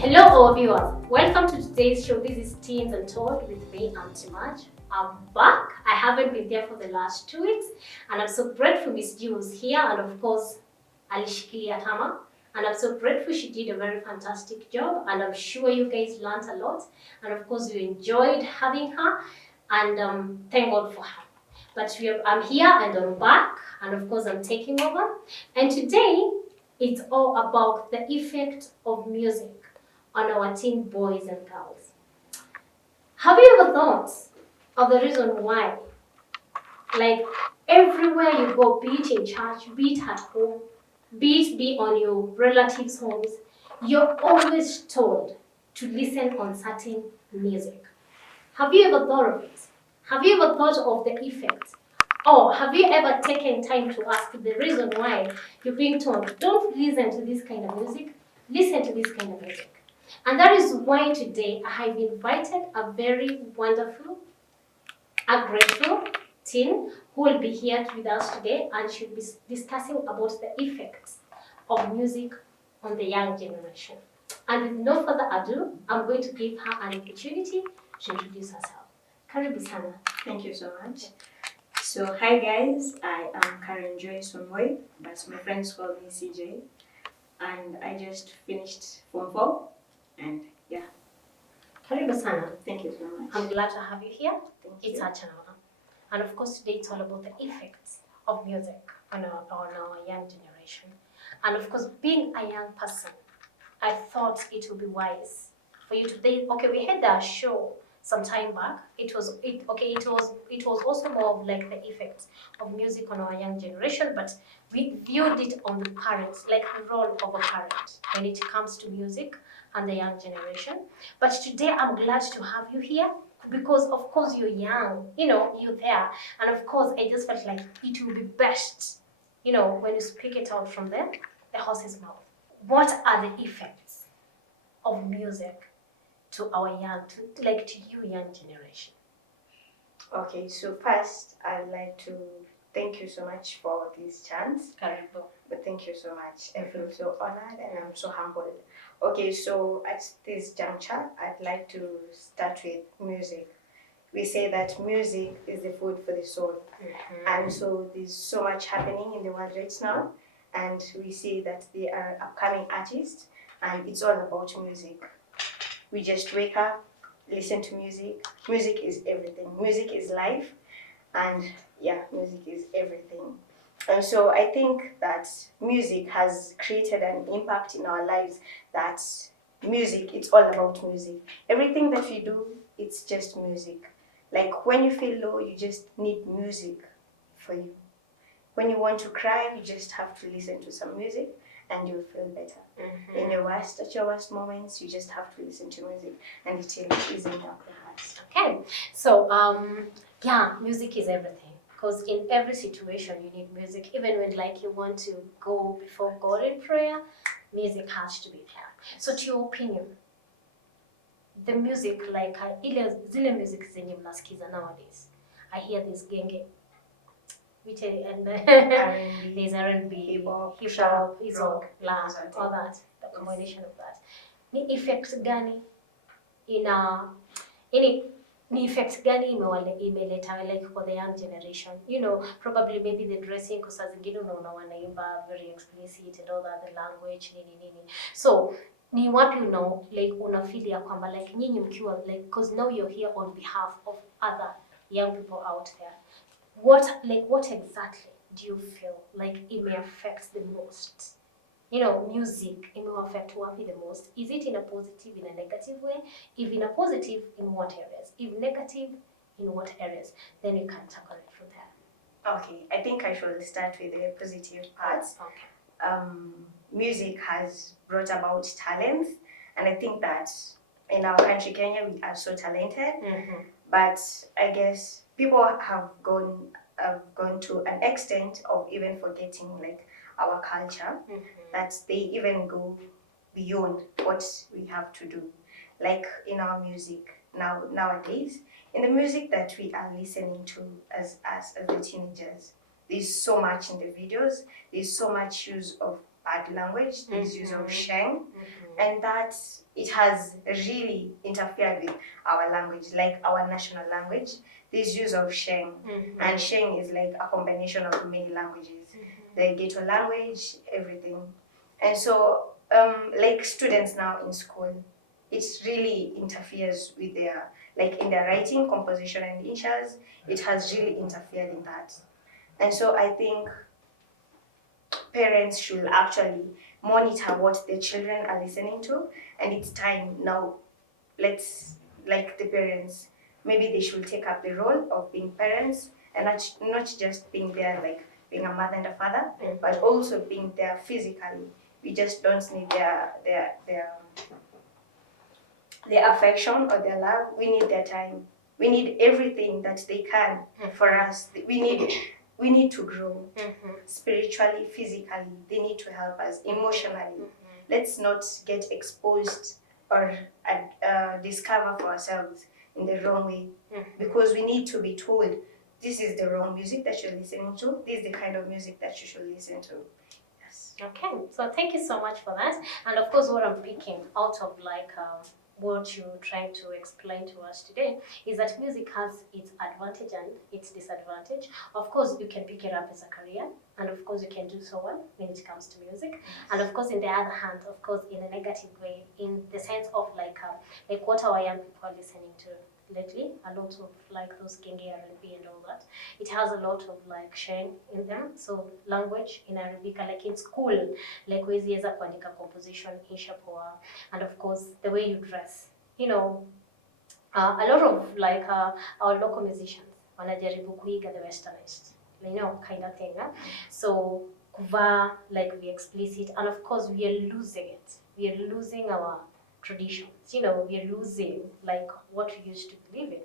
Hello all viewers, welcome to today's show. This is Teens Untold with me, Auntie Marge. I'm back. I haven't been there for the last 2 weeks and I'm so grateful Miss G was here and of course Alishikilia Tama. And I'm so grateful she did a very fantastic job and I'm sure you guys learned a lot and of course you enjoyed having her and thank God for her. But I'm here and I'm back and of course I'm taking over and today it's all about the effect of music on our teen boys and girls. Have you ever thought of the reason why? Like everywhere you go, be it in church, be it at home, be on your relatives' homes, you're always told to listen on certain music. Have you ever thought of it? Have you ever thought of the effects? Or have you ever taken time to ask the reason why you're being told, don't listen to this kind of music, listen to this kind of music? And that is why today I have invited a very wonderful, a grateful teen who will be here with us today and she'll be discussing about the effects of music on the young generation. And with no further ado, I'm going to give her an opportunity to introduce herself. Karibu sana. Thank you so much. So, hi guys, I am Karen Joy Sonway, but my friends call me CJ. And I just finished Form 4. And yeah. Karibu sana. Thank you so much. I'm glad to have you here. Thank It's you. our channel. And of course, today it's all about the effects of music on our young generation. And of course, being a young person, I thought it would be wise for you today. Okay, we had a show some time back. It was also more of like the effects of music on our young generation, but we viewed it on the parents, like the role of a parent when it comes to music and the young generation. But today I'm glad to have you here because of course you're young, you're there. And of course I just felt like it will be best, when you speak it out from the horse's mouth. What are the effects of music to our to you young generation? Okay, so first, I'd like to thank you so much for this chance. Karibu. But thank you so much. I feel so honored and I'm so humbled. Okay, so at this juncture, I'd like to start with music. We say that music is the food for the soul. And so there's so much happening in the world right now. And we see that there are upcoming artists and it's all about music. We just wake up, listen to music. Music is everything. Music is life. And yeah, music is everything. And so I think that music has created an impact in our lives that music, it's all about music. Everything that we do, it's just music. Like when you feel low, you just need music for you. When you want to cry, you just have to listen to some music and you'll feel better. At your worst moments, you just have to listen to music and it will ease up your heart. Okay, so yeah, music is everything. Because in every situation you need music. Even when you want to go before God in prayer, music has to be there. So to your opinion, the music zile music zenye mnasikiza nowadays, I hear this genge, and there's R&B, hip-hop, rock, all that, the combination of that. Ni effects gani ni effects gani imeleta for the young generation? Probably maybe the dressing, kwa saa zingine unaona wanaimba very explicit and all that, the language, nini. So, ni wapi unafeel ya kwamba nyinyi mkiwa because now you're here on behalf of other young people out there. What exactly do you feel it may affect the most? Music, it will affect wapi the most? Is it in a positive, in a negative way? If in a positive, in what areas? If negative, in what areas? Then you can tackle it from there. Okay, I think I should start with the positive parts. Okay. Music has brought about talent, and I think that in our country, Kenya, we are so talented. But I guess people have gone to an extent of even forgetting our culture, that they even go beyond what we have to do. Like in our music nowadays, in the music that we are listening to as the teenagers, there's so much in the videos, there's so much use of bad language, there's use of shame, and that it has really interfered with our language, like our national language. This use of Sheng, and Sheng is like a combination of many languages, the Ghetto language, everything. And so, like students now in school, it really interferes with their, like in their writing, composition, and initials. It has really interfered in that. And so I think parents should actually monitor what their children are listening to, and it's time now. Let's, like the parents, maybe they should take up the role of being parents, and not just being there like being a mother and a father, but also being there physically. We just don't need their affection or their love. We need their time. We need everything that they can for us. We need to grow spiritually, physically. They need to help us emotionally. Let's not get exposed or discover for ourselves in the wrong way, because we need to be told this is the wrong music that you're listening to. This is the kind of music that you should listen to. Yes. Okay, so thank you so much for that. And of course, what I'm picking out of like what you're trying to explain to us today is that music has its advantage and its disadvantage. Of course, you can pick it up as a career, and of course, you can do so well when it comes to music. And of course, in the other hand, of course, in a negative way, in the sense of like what our young people are listening to lately, a lot of like those kingy R&B and all that. It has a lot of like sheng in them. So language in Arabic, like in school, like huwezi kuandika composition insha poa, and of course the way you dress. You know, a lot of like our local musicians wanajaribu kuiga the westernized, you know, kind of thing. So kuva like we explicit, and of course we are losing it. We are losing our traditions. You know, we are losing like what we used to believe in.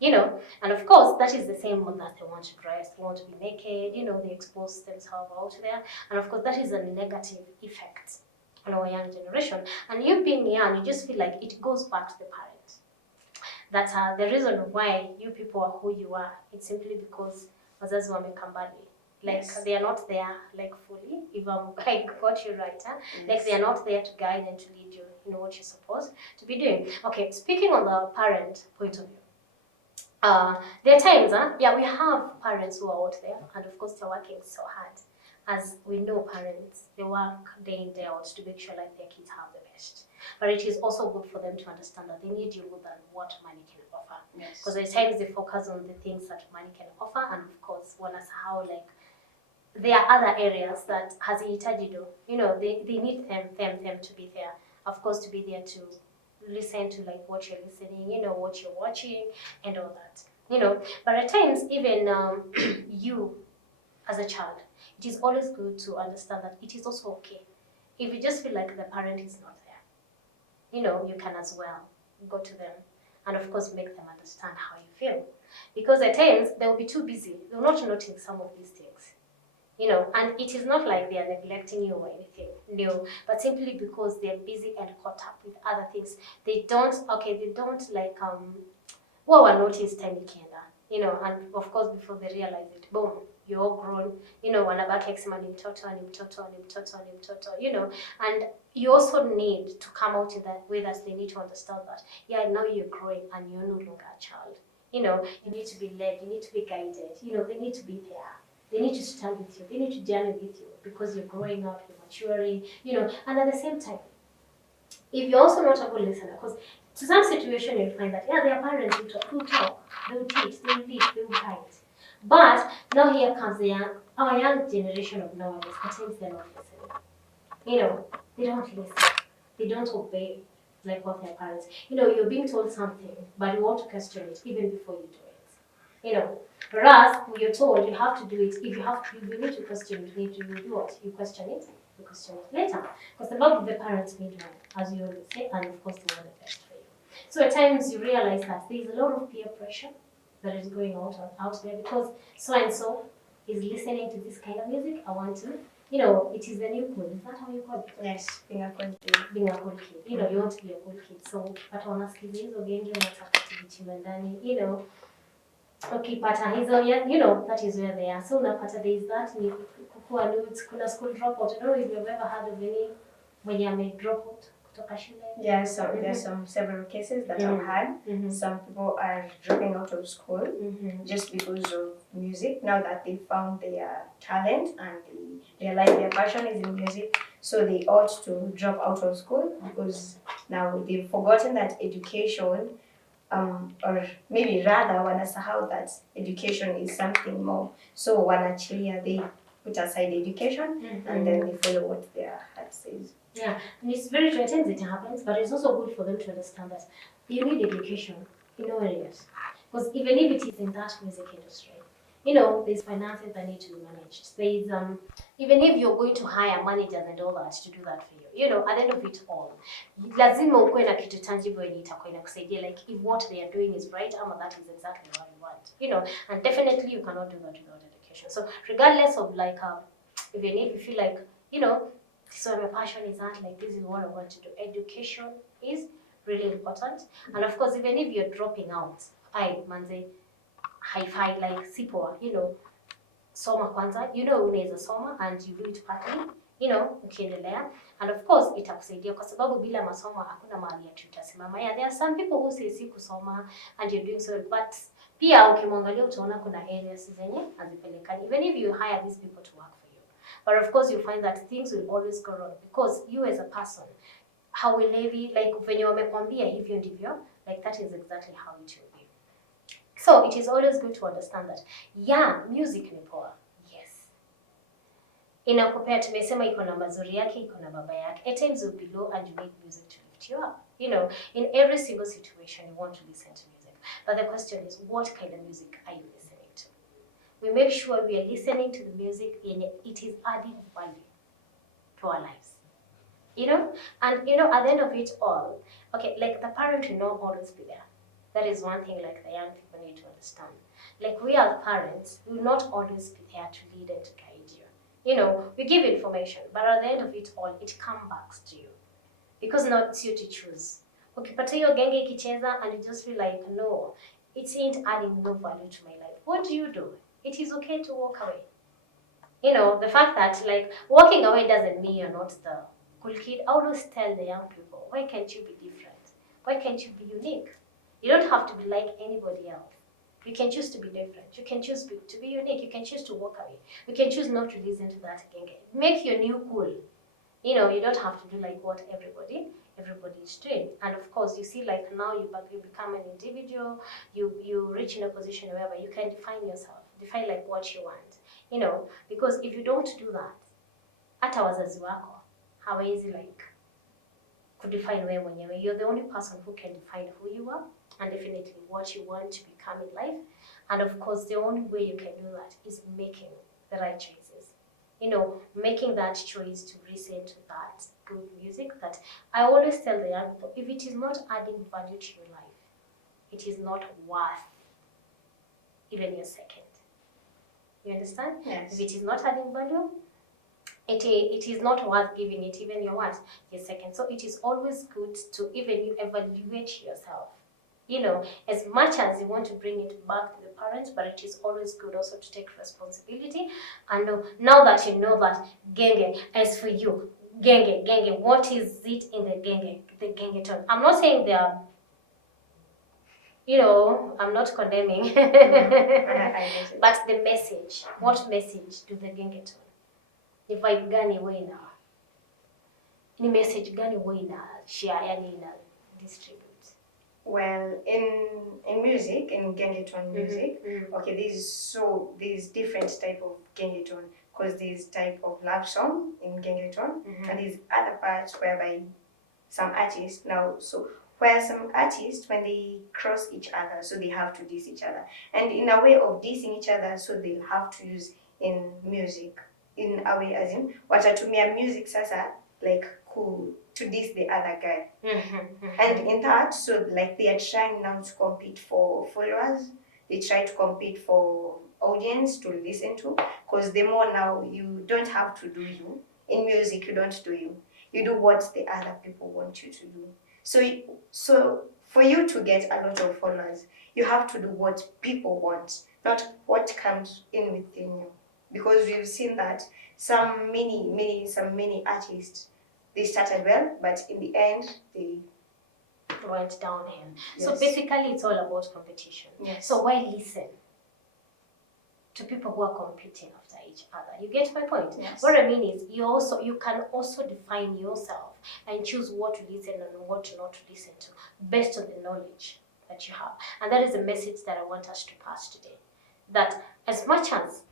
You know, and of course that is the same one that they want to dress, they want to be naked, you know, they expose themselves out there, and of course that is a negative effect on our young generation. And you being young, you just feel like it goes back to the parents. That the reason why you people are who you are, it's simply because wazazi wameka mbali. Like they are not there like fully, if I'm like got you right, like they are not there to guide and to lead you, you know what you're supposed to be doing. Okay, speaking on the parent point of view, there are times, yeah, we have parents who are out there, and of course they're working so hard. As we know, parents, they work day in, day out to make sure like their kids have the best. But it is also good for them to understand that they need you more than what money can offer. Because at times they focus on the things that money can offer, and of course, how like there are other areas that has hitajido. You know, they need them to be there. Of course, to be there to listen to like what you're listening, you know, what you're watching and all that, you know. But at times, even you as a child, it is always good to understand that it is also okay if you just feel like the parent is not there. You know, you can as well go to them and of course make them understand how you feel, because at times they will be too busy, they'll not notice some of these things, you know. And it is not like they are neglecting you or anything, no, but simply because they're busy and caught up with other things. They don't like well, notice time ikienda, you know. And of course before they realize it, boom, you're all grown, you know. Wanabaki akisema ni mtoto, you know. And you also need to come out in that way that they need to understand that, yeah, now you're growing and you're no longer a child, you know. You need to be led, you need to be guided, you know. They need to be there. They need to stand with you. They need to journey with you, because you're growing up, you're maturing, you know. And at the same time, if you're also not a good listener, because to some situation you'll find that, yeah, their parents will talk, they'll teach, they'll lead, they'll guide. But now here comes our young generation of nowadays. At times they're not listening. You know, they don't listen. They don't obey like what their parents. You know, you're being told something, but you want to question it even before you do it. You know, whereas when you're told you have to do it, if you need to question it, you do what? You question it later. Because the love of the parents made one, as you always say, and of course they want the best for you. So at times you realize that there's a lot of peer pressure that is going out there, because so and so is listening to this kind of music. I want to, you know, it is the new cool. Is that how you call it? Yes, being a cool kid. Being a cool kid. You know, you want to be a cool kid. So but wanasikiza hizo gengi unataka kujichimba ndani, you know. Ukipata hizo, you know, that is where they are. So unapata there is that ni kukua kuna school dropout. I don't know if you've ever heard of any mwenye ame drop out kutoka shule? Yeah, so there's some several cases that I've had. Some people are dropping out of school just because of music. Now that they found their talent and they realize their passion is in music, so they ought to drop out of school because now they've forgotten that education, or maybe rather wanasahau that education is something more. So wanachilia, they put aside education and then they follow what their heart says. Yeah, and it's very true. At times it happens, but it's also good for them to understand that you need education in all areas. Because even if it is in that music industry, there's finances that need to be managed. There's even if you're going to hire managers and all that to do that for you, at the end of it all, lazima ukuwe na kitu tangible yenye itakuwa inakusaidia, like if what they are doing is right, ama that is exactly what you want, and definitely you cannot do that without education. So regardless of like, even if you feel like, so my passion is that, like, this is what I want to do. Education is really important. And of course, even if you're dropping out, manze, hi-fi, like, sipoa, soma kwanza, unaweza soma and you do it partly, ukiendelea. And of course, itakusaidia kwa sababu bila masomo hakuna mahali ati utasimama. Yeah, there are some people who say si kusoma and you're doing so, but pia ukimwangalia utaona kuna areas zenye hazipelekani. Even if you hire these people to work for you. But of course, you find that things will always go wrong because you as a person, hauelewi, like venye wamekwambia hivyo ndivyo, like that is exactly how it will be. So it is always good to understand that, yeah, music ni poa. Yes. Inakupea, tumesema iko na mazuri yake, iko na baba yake. At times you'll be low and you need music to lift you up. In every single situation you want to listen to music. But the question is, what kind of music are you listening to? We make sure we are listening to the music and it is adding value to our lives. And at the end of it all, okay, like the parent will not always be there. That is one thing like the young people need to understand. Like we as parents will not always be there to lead and to guide you. We give information, but at the end of it all, it comes back to you. Because now it's you to choose. Ukipata hiyo genge ikicheza and you just feel like, no, it ain't adding no value to my life. What do? It is okay to walk away. The fact that like walking away doesn't mean you're not the cool kid. I always tell the young people, why can't you be different? Why can't you be unique? You don't have to be like anybody else. You can choose to be different. You can choose to be unique. You can choose to walk away. You can choose not to listen to that again. Make your new cool. You don't have to do like what everybody is doing. And of course, you see, like now you become an individual. You reach in a position where you can define yourself, define like what you want. Because if you don't do that, hata wazazi wako hawezi like kudefine wewe mwenyewe. You're the only person who can define who you are and definitely what you want to become in life. And of course, the only way you can do that is making the right choices. Making that choice to listen to that good music that I always tell the young people, if it is not adding value to your life, it is not worth even your second. You understand? Yes. If it is not adding value, it is not worth giving it even your what? Your second. So it is always good to even you evaluate yourself. As much as you want to bring it back to the parents, but it is always good also to take responsibility. And now that you know that genge, as for you, genge, what is it in the genge tone? I'm not saying they are, I'm not condemning, but the message, what message do the genge tone? Ni vibe gani wewe ni message gani wewe share, yani ina distribute? Well, in music, in gengeton music, okay, there's different type of gengeton because there's type of love song in gengeton, and there's other parts whereby some artists where some artists, when they cross each other, so they have to diss each other, and in a way of dissing each other, so they'll have to use in music in a way as in watatumia music sasa like to diss the other guy. And in that, so like they are trying now to compete for followers. They try to compete for audience to listen to, because the more now you don't have to do you. In music, you don't do you. You do what the other people want you to do. So for you to get a lot of followers, you have to do what people want, not what comes in within you. Because we've seen that some many artists they started well, but in the end, they went downhill. Yes. So basically, it's all about competition. Yes. So why listen to people who are competing after each other? You get my point? Yes. What I mean is, you can also define yourself and choose what to listen and what not to listen to based on the knowledge that you have. And that is the message that I want us to pass today. That as much as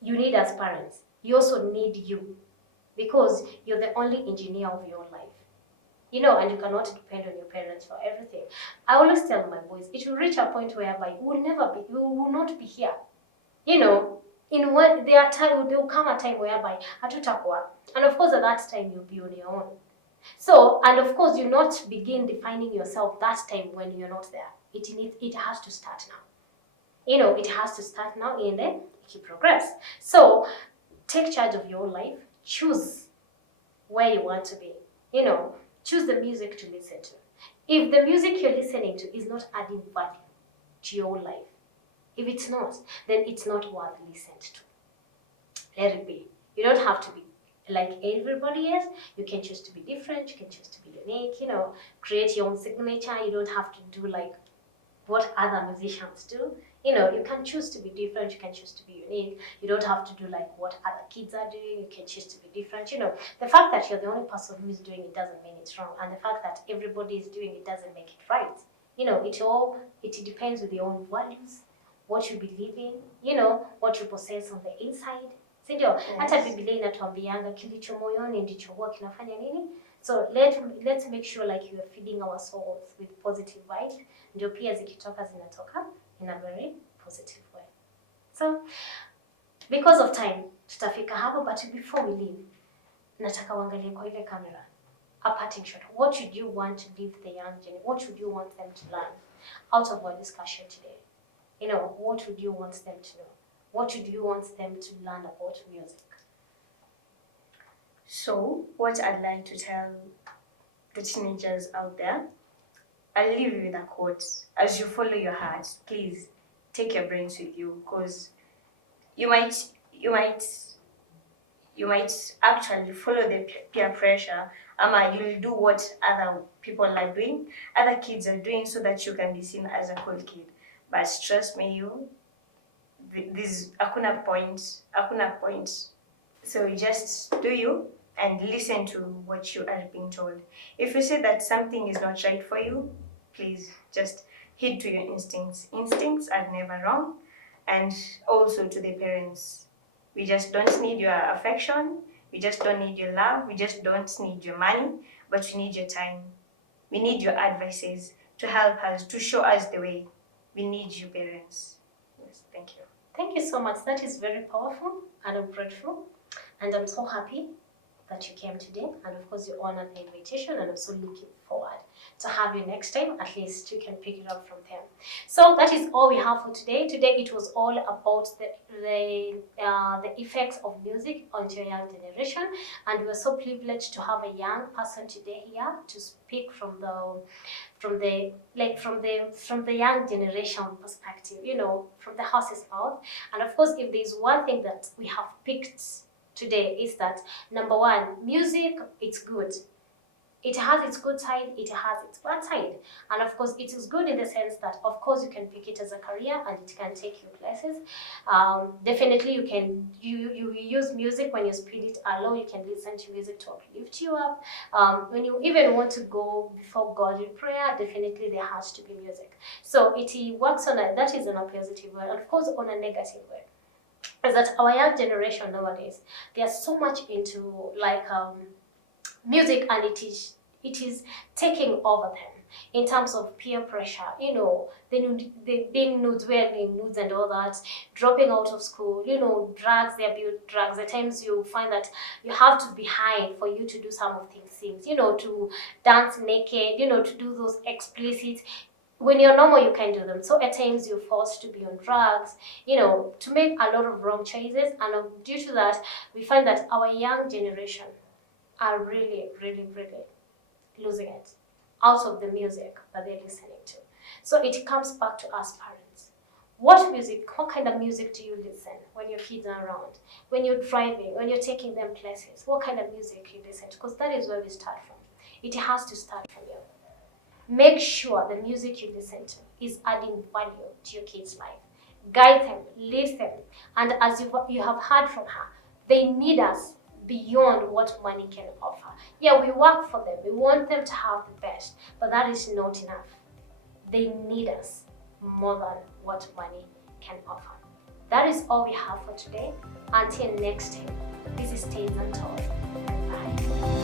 you need us parents, you also need you, because you're the only engineer of your life. You know, and you cannot depend on your parents for everything. I always tell my boys, it will reach a point whereby we will not be here. You know, in when there will come a time whereby hatutakuwa, and of course at that time you'll be on your own. So, and of course you not begin defining yourself that time when you're not there. It has to start now. You know, it has to start now and then keep progress. So, take charge of your life. Choose where you want to be. You know, choose the music to listen to. If the music you're listening to is not adding value to your life, if it's not, then it's not worth listening to. Let it be. You don't have to be like everybody else. You can choose to be different. You can choose to be unique. You know, create your own signature. You don't have to do like what other musicians do. You know, you can choose to be different. You can choose to be unique. You don't have to do like what other kids are doing. You can choose to be different. You know, the fact that you're the only person who is doing it doesn't mean it's wrong, and the fact that everybody is doing it doesn't make it right. You know, it depends with your own values, what you believe in. You know, what you possess on the inside. Sindio? Hata Biblia inatuambianga kilicho moyoni ndicho huwa kinafanya nini? So let's make sure like you are feeding our souls with positive vibes. Ndio pia zikitoka zinatoka in a very positive way. So because of time tutafika hapo, but before we leave, nataka uangalie kwa ile camera. A parting shot. What should you want to leave the young generation? What should you want them to learn out of our discussion today? You know, what would you want them to know? What should you want them to learn about music? So, what I'd like to tell the teenagers out there, I'll leave you with a quote. As you follow your heart, please take your brains with you, because you might actually follow the peer pressure. You'll do what other people are doing, other kids are doing, so that you can be seen as a cool kid. But trust me, this hakuna point. So you just do you and listen to what you are being told. If you say that something is not right for you, please just heed to your instincts. Instincts are never wrong. And also to the parents, we just don't need your affection, we just don't need your love, we just don't need your money, but we need your time. We need your advices to help us, to show us the way. We need you, parents. Yes, thank you. Thank you so much. That is very powerful, and I'm grateful, and I'm so happy that you came today, and of course you honored the invitation, and I'm so looking forward to have you next time. At least you can pick it up from them. So that is all we have for today. Today it was all about the effects of music on your young generation, and we are so privileged to have a young person today here to speak from the young generation perspective, you know, from the horse's mouth. And of course, if there's one thing that we have picked today, is that number one, music, it's good. It has its good side, it has its bad side. And of course, it is good in the sense that, of course, you can pick it as a career and it can take you places. Definitely, you use music when you speed it alone. You can listen to music to uplift you up. When you even want to go before God in prayer, definitely there has to be music. So it works that is on a positive way, and of course, on a negative way. Is that our young generation nowadays, they are so much into like music, and it is taking over them in terms of peer pressure. You know, they being nudes, wearing nudes and all that, dropping out of school, you know, drugs, they abuse drugs. At times you find that you have to be high for you to do some of these things, you know, to dance naked, you know, to do those explicit. When you're normal, you can do them. So at times you're forced to be on drugs, you know, to make a lot of wrong choices. And due to that, we find that our young generation are really, really, really losing it out of the music that they're listening to. So it comes back to us parents. What kind of music do you listen when your kids are around? When you're driving, when you're taking them places, what kind of music you listen to? Because that is where we start from. It has to start from you. Make sure the music you listen to is adding value to your kids' life. Guide them, lead them, and as you have heard from her, they need us beyond what money can offer. Yeah, we work for them. We want them to have the best, but that is not enough. They need us more than what money can offer. That is all we have for today. Until next time, this is Untold. Bye.